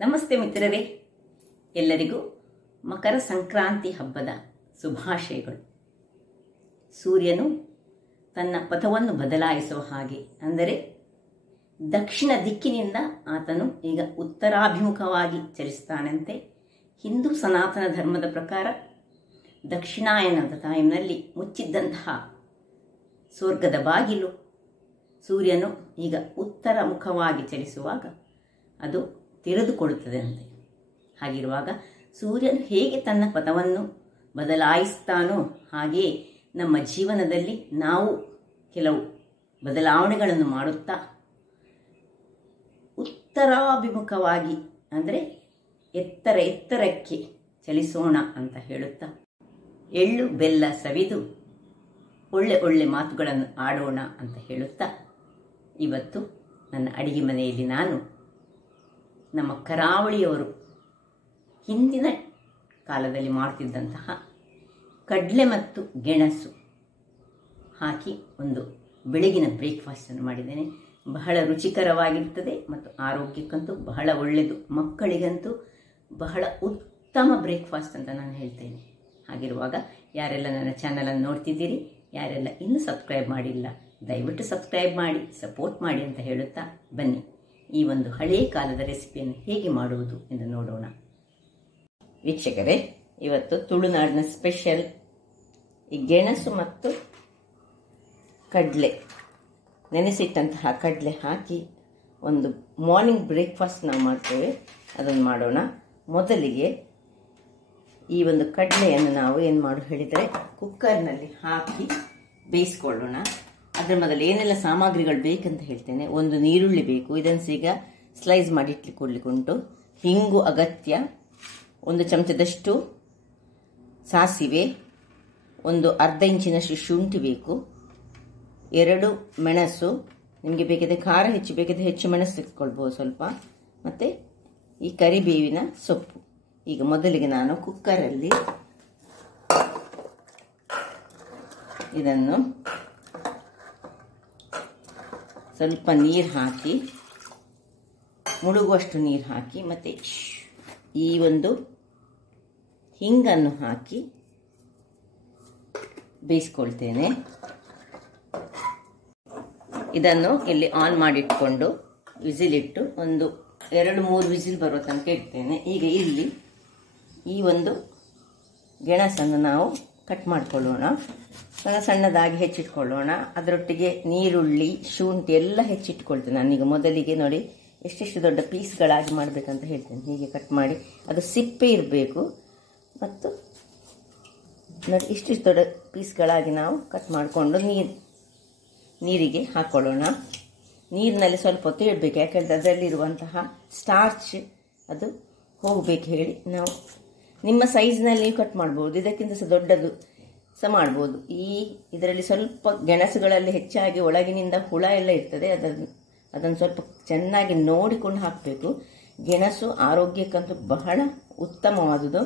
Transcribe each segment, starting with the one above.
ನಮಸ್ತೆ ಮಿತ್ರರೇ, ಎಲ್ಲರಿಗೂ ಮಕರ ಸಂಕ್ರಾಂತಿ ಹಬ್ಬದ ಶುಭಾಶಯಗಳು. ಸೂರ್ಯನು ತನ್ನ ಪಥವನ್ನು ಬದಲಾಯಿಸುವ ಹಾಗೆ, ಅಂದರೆ ದಕ್ಷಿಣ ದಿಕ್ಕಿನಿಂದ ಆತನು ಈಗ ಉತ್ತರಾಭಿಮುಖವಾಗಿ ಚಲಿಸ್ತಾನಂತೆ. ಹಿಂದೂ ಸನಾತನ ಧರ್ಮದ ಪ್ರಕಾರ ದಕ್ಷಿಣಾಯನದ ಟೈಮ್ನಲ್ಲಿ ಮುಚ್ಚಿದ್ದಂತಹ ಸ್ವರ್ಗದ ಬಾಗಿಲು ಸೂರ್ಯನು ಈಗ ಉತ್ತರ ಮುಖವಾಗಿ ಚಲಿಸುವಾಗ ಅದು ತೆರೆದುಕೊಳ್ಳುತ್ತದೆ ಅಂತೆ. ಹಾಗಿರುವಾಗ ಸೂರ್ಯನು ಹೇಗೆ ತನ್ನ ಪಥವನ್ನು ಬದಲಾಯಿಸ್ತಾನೋ ಹಾಗೆಯೇ ನಮ್ಮ ಜೀವನದಲ್ಲಿ ನಾವು ಕೆಲವು ಬದಲಾವಣೆಗಳನ್ನು ಮಾಡುತ್ತಾ ಉತ್ತರಾಭಿಮುಖವಾಗಿ, ಅಂದರೆ ಎತ್ತರಕ್ಕೆ ಚಲಿಸೋಣ ಅಂತ ಹೇಳುತ್ತಾ, ಎಳ್ಳು ಬೆಲ್ಲ ಸವಿದು ಒಳ್ಳೆ ಮಾತುಗಳನ್ನು ಆಡೋಣ ಅಂತ ಹೇಳುತ್ತಾ, ಇವತ್ತು ನನ್ನ ಅಡಿಗೆ ಮನೆಯಲ್ಲಿ ನಾನು ನಮ್ಮ ಕರಾವಳಿಯವರು ಹಿಂದಿನ ಕಾಲದಲ್ಲಿ ಮಾಡ್ತಿದ್ದಂತಹ ಕಡಲೆ ಮತ್ತು ಗೆಣಸು ಹಾಕಿ ಒಂದು ಬೆಳಗಿನ ಬ್ರೇಕ್ಫಾಸ್ಟನ್ನು ಮಾಡಿದ್ದೇನೆ. ಬಹಳ ರುಚಿಕರವಾಗಿರ್ತದೆ ಮತ್ತು ಆರೋಗ್ಯಕ್ಕಂತೂ ಬಹಳ ಒಳ್ಳೆಯದು. ಮಕ್ಕಳಿಗಂತೂ ಬಹಳ ಉತ್ತಮ ಬ್ರೇಕ್ಫಾಸ್ಟ್ ಅಂತ ನಾನು ಹೇಳ್ತೇನೆ. ಹಾಗಿರುವಾಗ ಯಾರೆಲ್ಲ ನನ್ನ ಚಾನಲನ್ನು ನೋಡ್ತಿದ್ದೀರಿ, ಯಾರೆಲ್ಲ ಇನ್ನೂ ಸಬ್ಸ್ಕ್ರೈಬ್ ಮಾಡಿಲ್ಲ, ದಯವಿಟ್ಟು ಸಬ್ಸ್ಕ್ರೈಬ್ ಮಾಡಿ, ಸಪೋರ್ಟ್ ಮಾಡಿ ಅಂತ ಹೇಳುತ್ತಾ ಬನ್ನಿ ಈ ಒಂದು ಹಳೆಯ ಕಾಲದ ರೆಸಿಪಿಯನ್ನು ಹೇಗೆ ಮಾಡುವುದು ಎಂದು ನೋಡೋಣ. ವೀಕ್ಷಕರೇ, ಇವತ್ತು ತುಳುನಾಡಿನ ಸ್ಪೆಷಲ್ ಈ ಗೆಣಸು ಮತ್ತು ಕಡಲೆ, ನೆನೆಸಿಟ್ಟಂತಹ ಕಡಲೆ ಹಾಕಿ ಒಂದು ಮಾರ್ನಿಂಗ್ ಬ್ರೇಕ್ಫಾಸ್ಟ್ ನಾವು ಮಾಡ್ತೇವೆ, ಅದನ್ನು ಮಾಡೋಣ. ಮೊದಲಿಗೆ ಈ ಒಂದು ಕಡಲೆಯನ್ನು ನಾವು ಏನು ಮಾಡು ಹೇಳಿದರೆ ಕುಕ್ಕರ್ನಲ್ಲಿ ಹಾಕಿ ಬೇಯಿಸ್ಕೊಳ್ಳೋಣ. ಅದರ ಮೊದಲು ಏನೆಲ್ಲ ಸಾಮಗ್ರಿಗಳು ಬೇಕಂತ ಹೇಳ್ತೇನೆ. ಒಂದು ನೀರುಳ್ಳಿ ಬೇಕು, ಇದನ್ನು ಈಗ ಸ್ಲೈಸ್ ಮಾಡಿ ಇಟ್ಲಿಕ್ಕೆ. ಹಿಂಗು ಅಗತ್ಯ, 1 ಚಮಚದಷ್ಟು ಸಾಸಿವೆ, ಒಂದು ಅರ್ಧ ಇಂಚಿನಷ್ಟು ಶುಂಠಿ ಬೇಕು, 2 ಮೆಣಸು, ನಿಮಗೆ ಬೇಕಿದ್ರೆ ಖಾರ ಹೆಚ್ಚು ಬೇಕಿದ್ರೆ ಹೆಚ್ಚು ಮೆಣಸು ತೆಗೆದುಕೊಳ್ಬೋದು ಸ್ವಲ್ಪ, ಮತ್ತು ಈ ಕರಿಬೇವಿನ ಸೊಪ್ಪು. ಈಗ ಮೊದಲಿಗೆ ನಾನು ಕುಕ್ಕರಲ್ಲಿ ಇದನ್ನು ಸ್ವಲ್ಪ ನೀರು ಹಾಕಿ, ಮುಳುಗುವಷ್ಟು ನೀರು ಹಾಕಿ, ಮತ್ತು ಈ ಒಂದು ಹಿಂಗನ್ನು ಹಾಕಿ ಬೇಯಿಸ್ಕೊಳ್ತೇನೆ. ಇದನ್ನು ಇಲ್ಲಿ ಆನ್ ಮಾಡಿಟ್ಕೊಂಡು ವಿಸಿಲಿಟ್ಟು ಒಂದು 2-3 ವಿಸಿಲ್ ಬರುವ ತನಕ ಇಡ್ತೇನೆ. ಈಗ ಇಲ್ಲಿ ಈ ಒಂದು ಗೆಣಸನ್ನು ನಾವು ಕಟ್ ಮಾಡಿಕೊಳ್ಳೋಣ, ಸಣ್ಣದಾಗಿ ಹೆಚ್ಚಿಟ್ಕೊಳ್ಳೋಣ. ಅದರೊಟ್ಟಿಗೆ ನೀರುಳ್ಳಿ, ಶುಂಠಿ ಎಲ್ಲ ಹೆಚ್ಚಿಟ್ಕೊಳ್ತೇನೆ ನಾನೀಗ. ಮೊದಲಿಗೆ ನೋಡಿ ಎಷ್ಟೆಷ್ಟು ದೊಡ್ಡ ಪೀಸ್ಗಳಾಗಿ ಮಾಡಬೇಕಂತ ಹೇಳ್ತೇನೆ. ಹೀಗೆ ಕಟ್ ಮಾಡಿ, ಅದು ಸಿಪ್ಪೆ ಇರಬೇಕು, ಮತ್ತು ನೋಡಿ ಇಷ್ಟಿಷ್ಟು ದೊಡ್ಡ ಪೀಸ್ಗಳಾಗಿ ನಾವು ಕಟ್ ಮಾಡಿಕೊಂಡು ನೀರಿಗೆ ಹಾಕ್ಕೊಳ್ಳೋಣ. ನೀರಿನಲ್ಲಿ ಸ್ವಲ್ಪ ಹೊತ್ತು ಇಡಬೇಕು, ಯಾಕಂದರೆ ಅದರಲ್ಲಿರುವಂತಹ ಸ್ಟಾರ್ಚ್ ಅದು ಹೋಗಬೇಕು ಹೇಳಿ. ನಾವು ನಿಮ್ಮ ಸೈಜ್ನಲ್ಲಿ ಕಟ್ ಮಾಡ್ಬೋದು, ಇದಕ್ಕಿಂತ ಸಹ ದೊಡ್ಡದು ಸಹ ಮಾಡ್ಬೋದು. ಇದರಲ್ಲಿ ಸ್ವಲ್ಪ ಗೆಣಸುಗಳಲ್ಲಿ ಹೆಚ್ಚಾಗಿ ಒಳಗಿನಿಂದ ಹುಳ ಎಲ್ಲ ಇರ್ತದೆ, ಅದನ್ನು ಸ್ವಲ್ಪ ಚೆನ್ನಾಗಿ ನೋಡಿಕೊಂಡು ಹಾಕಬೇಕು. ಗೆಣಸು ಆರೋಗ್ಯಕ್ಕಂತೂ ಬಹಳ ಉತ್ತಮವಾದುದು.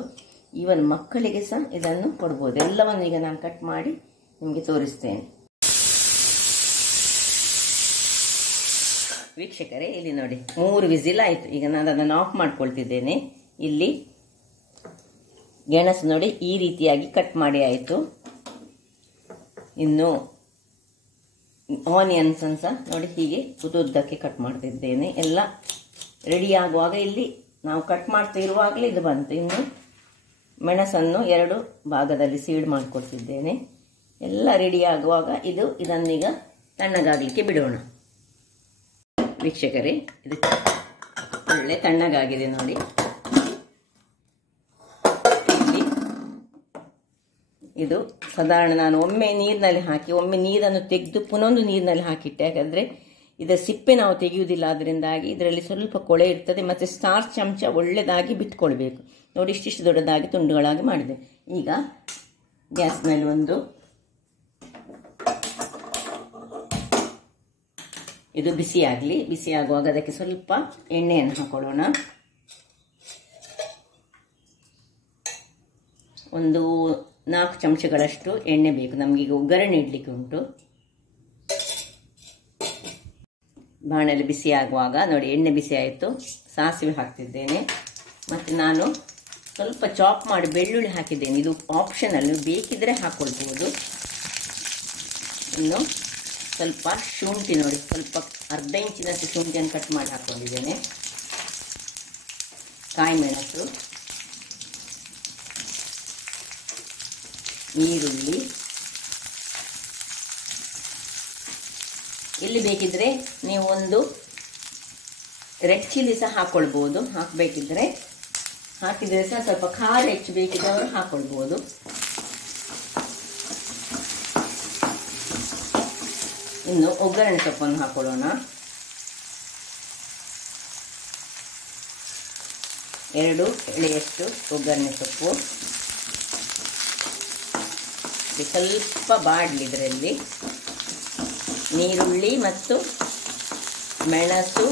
ಈವನ್ ಮಕ್ಕಳಿಗೆ ಸಹ ಇದನ್ನು ಕೊಡ್ಬೋದು. ಎಲ್ಲವನ್ನು ಈಗ ನಾನು ಕಟ್ ಮಾಡಿ ನಿಮಗೆ ತೋರಿಸ್ತೇನೆ. ವೀಕ್ಷಕರೇ, ಇಲ್ಲಿ ನೋಡಿ 3 ವಿಸಿಲ್ ಆಯಿತು. ಈಗ ನಾನು ಅದನ್ನು ಆಫ್ ಮಾಡ್ಕೊಳ್ತಿದ್ದೇನೆ. ಇಲ್ಲಿ ಗೆಣಸು ನೋಡಿ ಈ ರೀತಿಯಾಗಿ ಕಟ್ ಮಾಡಿ ಆಯಿತು. ಇನ್ನು ಆನಿಯನ್ಸ್ ಸಹ ನೋಡಿ ಹೀಗೆ ಉದ್ದುದ್ದಕ್ಕೆ ಕಟ್ ಮಾಡ್ತಿದ್ದೇನೆ. ಎಲ್ಲ ರೆಡಿ ಆಗುವಾಗ ಇಲ್ಲಿ ನಾವು ಕಟ್ ಮಾಡ್ತಾ ಇರುವಾಗಲೇ ಇದು ಬಂತು. ಇನ್ನು ಮೆಣಸನ್ನು 2 ಭಾಗದಲ್ಲಿ ಸೀಡ್ ಮಾಡಿಕೊಡ್ತಿದ್ದೇನೆ. ಎಲ್ಲ ರೆಡಿ ಆಗುವಾಗ ಇದನ್ನೀಗ ತಣ್ಣಗಾಗಲಿಕ್ಕೆ ಬಿಡೋಣ. ವೀಕ್ಷಕರೇ, ಇದು ಒಳ್ಳೆ ತಣ್ಣಗಾಗಿದೆ ನೋಡಿ. ಇದು ಸಾಧಾರಣ ನಾನು ಒಮ್ಮೆ ನೀರಿನಲ್ಲಿ ಹಾಕಿ, ಒಮ್ಮೆ ನೀರನ್ನು ತೆಗೆದು ಪುನೊಂದು ನೀರಿನಲ್ಲಿ ಹಾಕಿಟ್ಟೆ. ಯಾಕಂದರೆ ಇದರ ಸಿಪ್ಪೆ ನಾವು ತೆಗೆಯುವುದಿಲ್ಲ, ಅದರಿಂದಾಗಿ ಇದರಲ್ಲಿ ಸ್ವಲ್ಪ ಕೊಳೆ ಇರ್ತದೆ, ಮತ್ತು ಸ್ಟಾರ್ಚ್ ಅಂಶ ಒಳ್ಳೆಯದಾಗಿ ಬಿಟ್ಕೊಳ್ಬೇಕು. ನೋಡಿ ಇಷ್ಟಿಷ್ಟು ದೊಡ್ಡದಾಗಿ ತುಂಡುಗಳಾಗಿ ಮಾಡಿದೆ. ಈಗ ಗ್ಯಾಸ್ನಲ್ಲಿ ಇದು ಬಿಸಿಯಾಗಲಿ. ಬಿಸಿಯಾಗುವಾಗ ಅದಕ್ಕೆ ಸ್ವಲ್ಪ ಎಣ್ಣೆಯನ್ನು ಹಾಕೊಳ್ಳೋಣ. ಒಂದು 4 ಚಮಚಗಳಷ್ಟು ಎಣ್ಣೆ ಬೇಕು ನಮಗೀಗ ಒಗ್ಗರಣೆ ಇಡಲಿಕ್ಕೆ ಉಂಟು. ಬಾಣಲೆ ಬಿಸಿ ಆಗುವಾಗ ನೋಡಿ ಎಣ್ಣೆ ಬಿಸಿ ಆಯಿತು, ಸಾಸಿವೆ ಹಾಕ್ತಿದ್ದೇನೆ. ಮತ್ತು ನಾನು ಸ್ವಲ್ಪ ಚಾಪ್ ಮಾಡಿ ಬೆಳ್ಳುಳ್ಳಿ ಹಾಕಿದ್ದೇನೆ. ಇದು ಆಪ್ಷನಲ್, ನೀವು ಬೇಕಿದ್ರೆ ಹಾಕ್ಕೊಳ್ಬೋದು. ಇನ್ನು ಸ್ವಲ್ಪ ಶುಂಠಿ ನೋಡಿ, ಸ್ವಲ್ಪ ಅರ್ಧ ಇಂಚಿನಷ್ಟು ಶುಂಠಿಯನ್ನು ಕಟ್ ಮಾಡಿ ಹಾಕ್ಕೊಂಡಿದ್ದೇನೆ. ಕಾಯಿ ಮೆಣಸು, ಈರುಳ್ಳಿ, ಇಲ್ಲಿ ಬೇಕಿದ್ರೆ ನೀವು ಒಂದು ರೆಡ್ ಚಿಲ್ಲಿ ಸಹ ಹಾಕ್ಕೊಳ್ಬೋದು, ಹಾಕಬೇಕಿದ್ರೆ ಹಾಕಿದರೆ ಸಹ ಸ್ವಲ್ಪ ಖಾರ ಹೆಚ್ಚು ಬೇಕಿದ್ದವರು ಹಾಕ್ಕೊಳ್ಬೋದು. ಇನ್ನು ಒಗ್ಗರಣೆ ಸೊಪ್ಪನ್ನು ಹಾಕೊಳ್ಳೋಣ. 2 ಎಳೆಯಷ್ಟು ಒಗ್ಗರಣೆ ಸೊಪ್ಪು. ಸ್ವಲ್ಪ ಬಾಡಲಿ. ಇದರಲ್ಲಿ ನೀರುಳ್ಳಿ ಮತ್ತು ಮೆಣಸು,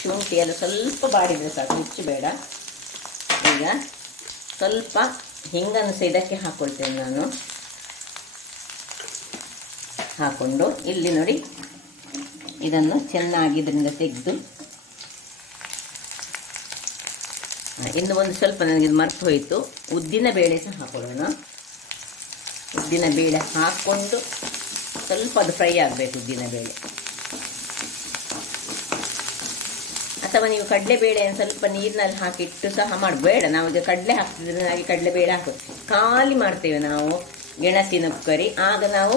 ಶುಂಠಿ ಎಲ್ಲ ಸ್ವಲ್ಪ ಬಾಡಿದರೆ ಸಾಕು, ಹೆಚ್ಚು ಬೇಡ. ಈಗ ಸ್ವಲ್ಪ ಹಿಂಗನ್ನು ಸಹ ಇದಕ್ಕೆ ಹಾಕ್ಕೊಳ್ತೇನೆ ನಾನು. ಹಾಕ್ಕೊಂಡು ಇಲ್ಲಿ ನೋಡಿ ಇದನ್ನು ಚೆನ್ನಾಗಿ ಇದರಿಂದ ತೆಗೆದು, ಇನ್ನು ಒಂದು ಸ್ವಲ್ಪ ನನಗೆ ಮರ್ತು ಹೋಯಿತು, ಉದ್ದಿನ ಬೇಳೆ ಸಹ ಹಾಕೊಳ್ಳೋಣ. ಉದ್ದಿನ ಬೇಳೆ ಹಾಕ್ಕೊಂಡು ಸ್ವಲ್ಪ ಅದು ಫ್ರೈ ಆಗಬೇಕು ಉದ್ದಿನ ಬೇಳೆ. ಅಥವಾ ನೀವು ಕಡಲೆಬೇಳೆಯನ್ನು ಸ್ವಲ್ಪ ನೀರಿನಲ್ಲಿ ಹಾಕಿಟ್ಟು ಸಹ ಮಾಡಬೇಡ. ನಾವೀಗ ಕಡಲೆ ಹಾಕ್ತಿದ್ರೆ ಹಾಗೆ ಕಡಲೆಬೇಳೆ ಹಾಕೋದು ಖಾಲಿ ಮಾಡ್ತೇವೆ ನಾವು ಗೆಣಸಿನ ಕರಿ. ಆಗ ನಾವು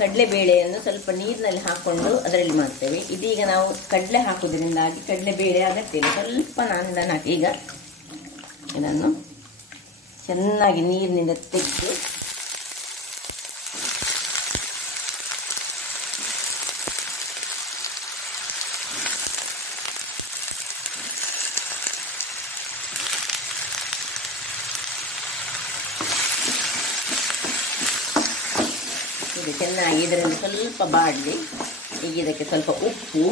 ಕಡಲೆಬೇಳೆಯನ್ನು ಸ್ವಲ್ಪ ನೀರಿನಲ್ಲಿ ಹಾಕ್ಕೊಂಡು ಅದರಲ್ಲಿ ಮಾಡ್ತೇವೆ. ಇದೀಗ ನಾವು ಕಡಲೆ ಹಾಕೋದ್ರಿಂದಾಗಿ ಕಡಲೆಬೇಳೆ ಅಗತ್ಯ. ಸ್ವಲ್ಪ ನಾನು ಹಾಕಿ ಈಗ ಇದನ್ನು ಚೆನ್ನಾಗಿ ನೀರಿನಿಂದ ತೆಗೆದು ಚೆನ್ನಾಗಿ ಇದರಲ್ಲಿ ಸ್ವಲ್ಪ ಬಾಡಲಿ. ಈಗ ಇದಕ್ಕೆ ಸ್ವಲ್ಪ ಉಪ್ಪು,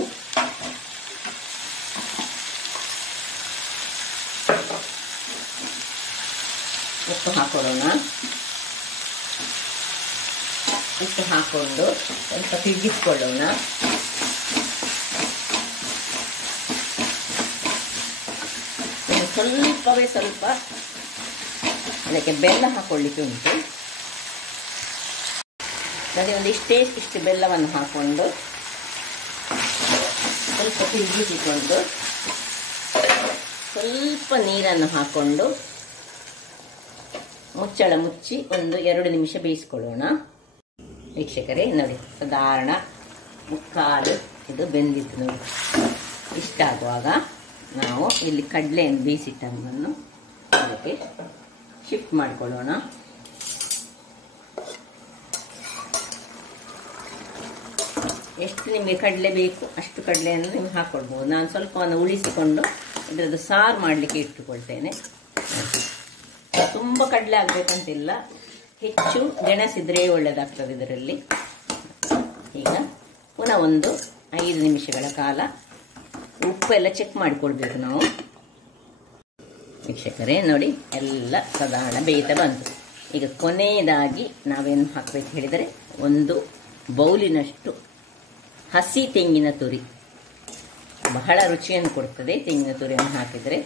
ಹಾಕೊಳ್ಳೋಣ. ಉಪ್ಪು ಹಾಕೊಂಡು ಸ್ವಲ್ಪ ತಿರುಗಿಸ್ಕೊಳ್ಳೋಣ. ಸ್ವಲ್ಪವೇ ಸ್ವಲ್ಪ ಅದಕ್ಕೆ ಬೆಲ್ಲ ಹಾಕೊಳ್ಳಿಕ್ಕೆ ಉಂಟು. ಅದೇ ಒಂದು ಇಷ್ಟು ಬೆಲ್ಲವನ್ನು ಹಾಕ್ಕೊಂಡು ಸ್ವಲ್ಪ ತಿರುಗಿಸಿಕೊಂಡು ಸ್ವಲ್ಪ ನೀರನ್ನು ಹಾಕ್ಕೊಂಡು ಮುಚ್ಚಳ ಮುಚ್ಚಿ ಒಂದು 2 ನಿಮಿಷ ಬೇಯಿಸ್ಕೊಳ್ಳೋಣ. ವೀಕ್ಷಕರೇ ನೋಡಿ, ಸಾಧಾರಣ ಮುಕ್ಕಾಲು ಇದು ಬೆಂದಿತ್ತು ನೋಡಿ. ಇಷ್ಟಾಗುವಾಗ ನಾವು ಇಲ್ಲಿ ಕಡಲೆಯನ್ನು ಬೇಯಿಸಿಟ್ಟನ್ನು ಅದಕ್ಕೆ ಶಿಫ್ಟ್ ಮಾಡಿಕೊಳ್ಳೋಣ. ಎಷ್ಟು ನಿಮಗೆ ಕಡಲೆ ಬೇಕು ಅಷ್ಟು ಕಡಲೆಯನ್ನು ನೀವು ಹಾಕ್ಕೊಳ್ಬೋದು. ನಾನು ಸ್ವಲ್ಪವನ್ನು ಉಳಿಸಿಕೊಂಡು ಇದರದ್ದು ಸಾರು ಮಾಡಲಿಕ್ಕೆ ಇಟ್ಟುಕೊಳ್ತೇನೆ. ತುಂಬ ಕಡಲೆ ಆಗಬೇಕಂತಿಲ್ಲ, ಹೆಚ್ಚು ಗೆಣಸಿದ್ರೆ ಒಳ್ಳೆಯದಾಗ್ತದೆ ಇದರಲ್ಲಿ. ಈಗ ಪುನಃ ಒಂದು 5 ನಿಮಿಷಗಳ ಕಾಲ ಉಪ್ಪೆಲ್ಲ ಚೆಕ್ ಮಾಡಿಕೊಳ್ಬೇಕು ನಾವು. ವೀಕ್ಷಕರೇ ನೋಡಿ, ಎಲ್ಲ ಸಾಧಾರಣ ಬೇಯ್ತಾ ಬಂತು. ಈಗ ಕೊನೆಯದಾಗಿ ನಾವೇನು ಹಾಕಬೇಕು ಹೇಳಿದರೆ, ಒಂದು ಬೌಲಿನಷ್ಟು ಹಸಿ ತೆಂಗಿನ ತುರಿ. ಬಹಳ ರುಚಿಯನ್ನು ಕೊಡ್ತದೆ ತೆಂಗಿನ ತುರಿಯನ್ನು ಹಾಕಿದರೆ.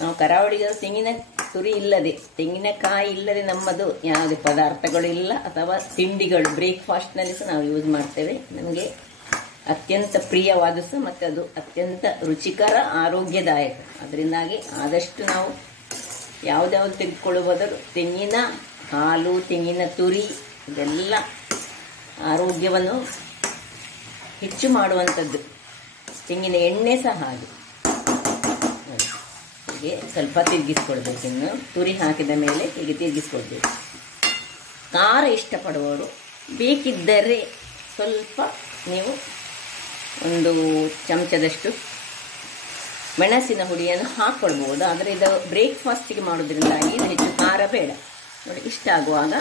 ನಾವು ಕರಾವಳಿಗೆ ತೆಂಗಿನ ತುರಿ ಇಲ್ಲದೆ, ತೆಂಗಿನಕಾಯಿ ಇಲ್ಲದೆ ನಮ್ಮದು ಯಾವುದೇ ಪದಾರ್ಥಗಳು ಇಲ್ಲ, ಅಥವಾ ತಿಂಡಿಗಳು ಬ್ರೇಕ್ಫಾಸ್ಟ್ನಲ್ಲಿ ಸಹ ನಾವು ಯೂಸ್ ಮಾಡ್ತೇವೆ. ನಮಗೆ ಅತ್ಯಂತ ಪ್ರಿಯವಾದ ಸಹ, ಮತ್ತು ಅದು ಅತ್ಯಂತ ರುಚಿಕರ, ಆರೋಗ್ಯದಾಯಕ. ಅದರಿಂದಾಗಿ ಆದಷ್ಟು ನಾವು ಯಾವುದ್ಯಾವುದು ತೆಗೆದುಕೊಳ್ಳುವುದಾದರೂ ತೆಂಗಿನ ಹಾಲು, ತೆಂಗಿನ ತುರಿ ಇದೆಲ್ಲ ಆರೋಗ್ಯವನ್ನು ಹೆಚ್ಚು ಮಾಡುವಂಥದ್ದು. ತೆಂಗಿನ ಎಣ್ಣೆ ಸಹ ಹಾಗೆ. ಹೀಗೆ ಸ್ವಲ್ಪ ತಿರುಗಿಸ್ಕೊಳ್ಬೇಕು. ಇನ್ನು ತುರಿ ಹಾಕಿದ ಮೇಲೆ ಹೀಗೆ ತಿರುಗಿಸ್ಕೊಳ್ಬೇಕು. ಖಾರ ಇಷ್ಟಪಡುವವರು ಬೇಕಿದ್ದರೆ ಸ್ವಲ್ಪ ನೀವು ಒಂದು ಚಮಚದಷ್ಟು ಮೆಣಸಿನ ಹುಡಿಯನ್ನು ಹಾಕ್ಕೊಳ್ಬೋದು. ಆದರೆ ಇದು ಬ್ರೇಕ್ಫಾಸ್ಟಿಗೆ ಮಾಡೋದ್ರಿಂದಾಗಿ ಇದು ಹೆಚ್ಚು ಖಾರ ಬೇಡ. ನೋಡಿ, ಇಷ್ಟ ಆಗುವಾಗ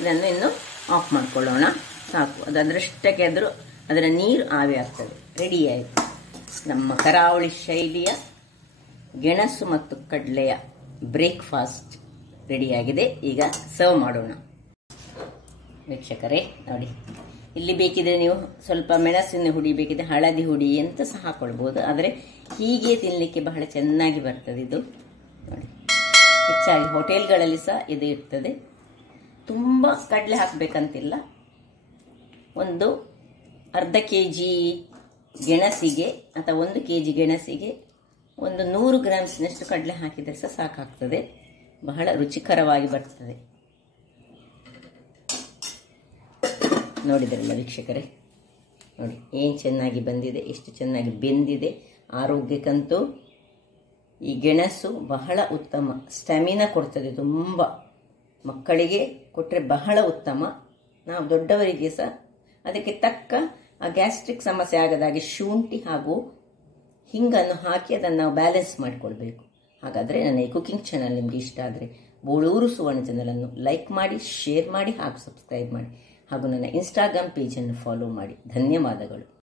ಇದನ್ನು ಇನ್ನು ಆಫ್ ಮಾಡಿಕೊಳ್ಳೋಣ. ಸಾಕು, ಅದು ಅದರಷ್ಟಕ್ಕೆ ಆದರೂ ಅದರ ನೀರು ಆವಿ ಆಗ್ತದೆ. ರೆಡಿ ಆಯಿತು ನಮ್ಮ ಕರಾವಳಿ ಶೈಲಿಯ ಗೆಣಸು ಮತ್ತು ಕಡಲೆಯ ಬ್ರೇಕ್ಫಾಸ್ಟ್ ರೆಡಿಯಾಗಿದೆ. ಈಗ ಸರ್ವ್ ಮಾಡೋಣ. ವೀಕ್ಷಕರೇ ನೋಡಿ, ಇಲ್ಲಿ ಬೇಕಿದ್ರೆ ನೀವು ಸ್ವಲ್ಪ ಮೆಣಸಿನ ಹುಡಿ ಬೇಕಿದ್ರೆ ಹಳದಿ ಹುಡಿ ಅಂತ ಸಹ ಹಾಕೊಳ್ಬೋದು. ಆದರೆ ಹೀಗೆ ತಿನ್ನಲಿಕ್ಕೆ ಬಹಳ ಚೆನ್ನಾಗಿ ಬರ್ತದೆ ಇದು ನೋಡಿ. ಹೆಚ್ಚಾಗಿ ಹೋಟೆಲ್ಗಳಲ್ಲಿ ಸಹ ಇದು ಇರ್ತದೆ. ತುಂಬ ಕಡಲೆ ಹಾಕಬೇಕಂತಿಲ್ಲ. ಒಂದು ಅರ್ಧ kg ಗೆಣಸಿಗೆ ಅಥವಾ 1 kg ಗೆಣಸಿಗೆ ಒಂದು 100 ಗ್ರಾಮ್ಸ್ನಷ್ಟು ಕಡಲೆ ಹಾಕಿದರೆ ಸಹ ಸಾಕಾಗ್ತದೆ. ಬಹಳ ರುಚಿಕರವಾಗಿ ಬರ್ತದೆ. ನೋಡಿದ್ರಲ್ಲ ವೀಕ್ಷಕರೇ, ನೋಡಿ ಏನು ಚೆನ್ನಾಗಿ ಬಂದಿದೆ, ಎಷ್ಟು ಚೆನ್ನಾಗಿ ಬೆಂದಿದೆ. ಆರೋಗ್ಯಕ್ಕಂತೂ ಈ ಗೆಣಸು ಬಹಳ ಉತ್ತಮ, ಸ್ಟ್ಯಾಮಿನಾ ಕೊಡ್ತದೆ. ತುಂಬ ಮಕ್ಕಳಿಗೆ ಕೊಟ್ಟರೆ ಬಹಳ ಉತ್ತಮ. ನಾವು ದೊಡ್ಡವರಿಗೆ ಸಹ ಅದಕ್ಕೆ ತಕ್ಕ ಆ ಗ್ಯಾಸ್ಟ್ರಿಕ್ ಸಮಸ್ಯೆ ಆಗದಾಗೆ ಶುಂಠಿ ಹಾಗೂ ಹಿಂಗನ್ನು ಹಾಕಿ ಅದನ್ನು ನಾವು ಬ್ಯಾಲೆನ್ಸ್ ಮಾಡಿಕೊಳ್ಬೇಕು. ಹಾಗಾದರೆ ನನ್ನ ಈ ಕುಕಿಂಗ್ ಚಾನಲ್ ನಿಮಗೆ ಇಷ್ಟ ಆದರೆ ಬೋಳೂರು ಸುವರ್ಣ ಚಾನಲನ್ನು ಲೈಕ್ ಮಾಡಿ, ಶೇರ್ ಮಾಡಿ ಹಾಗೂ ಸಬ್ಸ್ಕ್ರೈಬ್ ಮಾಡಿ ಹಾಗೂ ನನ್ನ ಇನ್ಸ್ಟಾಗ್ರಾಮ್ ಪೇಜನ್ನು ಫಾಲೋ ಮಾಡಿ. ಧನ್ಯವಾದಗಳು.